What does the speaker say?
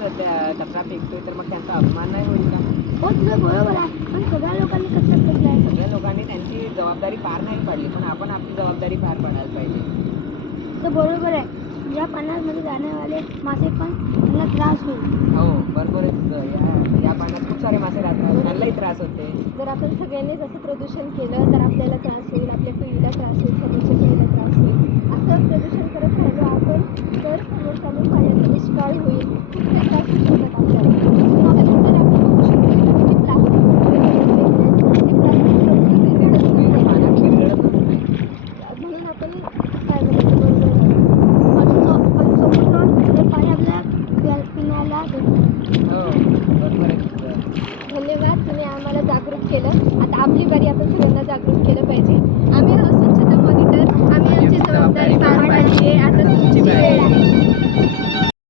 कचरा फेकतोय तर मग त्यांचा अपमान नाही होईल का? हो तुझं बरोबर आहे, पण सगळ्या लोकांनी कचरा फेकलाय. सगळ्या लोकांनी त्यांची जबाबदारी पार नाही पाडली, पण आपण आपली जबाबदारी पार पाडायला पाहिजे. तर बरोबर आहे, या पाण्यामध्ये जाण्यावाले मासे पण त्यांना त्रास होईल. हो बरोबर आहे तुझं. या पाण्यात खूप सारे मासे राहतात, त्यांनाही त्रास होते. जर आपण सगळ्यांनीच असं प्रदूषण केलं तर आपल्याला त्रास होईल, आपल्या पिढीला त्रास होईल, समोरच्या पिढीला त्रास होईल. असं प्रदूषण करत